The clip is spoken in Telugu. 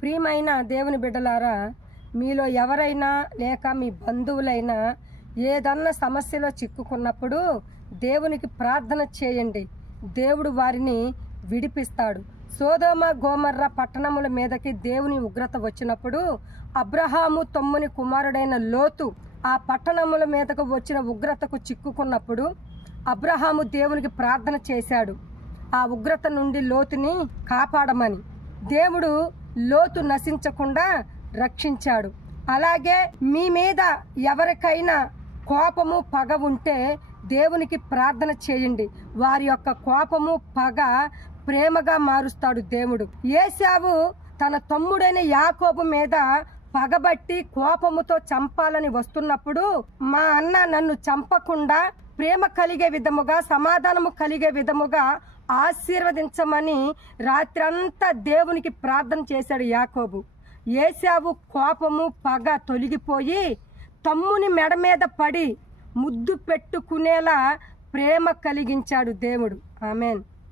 ప్రియమైన దేవుని బిడ్డలారా, మీలో ఎవరైనా లేక మీ బంధువులైనా ఏదన్నా సమస్యలో చిక్కుకున్నప్పుడు దేవునికి ప్రార్థన చేయండి. దేవుడు వారిని విడిపిస్తాడు. సోదోమ గోమర్ర పట్టణముల మీదకి దేవుని ఉగ్రత వచ్చినప్పుడు అబ్రహాము తమ్ముని కుమారుడైన లోతు ఆ పట్టణముల మీదకు వచ్చిన ఉగ్రతకు చిక్కుకున్నప్పుడు అబ్రహాము దేవునికి ప్రార్థన చేశాడు, ఆ ఉగ్రత నుండి లోతుని కాపాడమని. దేవుడు లోతు నశించకుండా రక్షించాడు. అలాగే మీ మీద ఎవరికైనా కోపము పగ ఉంటే దేవునికి ప్రార్థన చేయండి. వారి యొక్క కోపము పగ ప్రేమగా మారుస్తాడు దేవుడు. ఏశావు తన తమ్ముడైన యాకోబు మీద పగబట్టి కోపముతో చంపాలని వస్తున్నప్పుడు మా అన్న నన్ను చంపకుండా ప్రేమ కలిగే విధముగా, సమాధానము కలిగే విధముగా ఆశీర్వదించమని రాత్రంతా దేవునికి ప్రార్థన చేశాడు యాకోబు. ఏశావు కోపము పగ తొలగిపోయి తమ్ముని మెడ మీద పడి ముద్దు పెట్టుకునేలా ప్రేమ కలిగించాడు దేవుడు. ఆమెన్.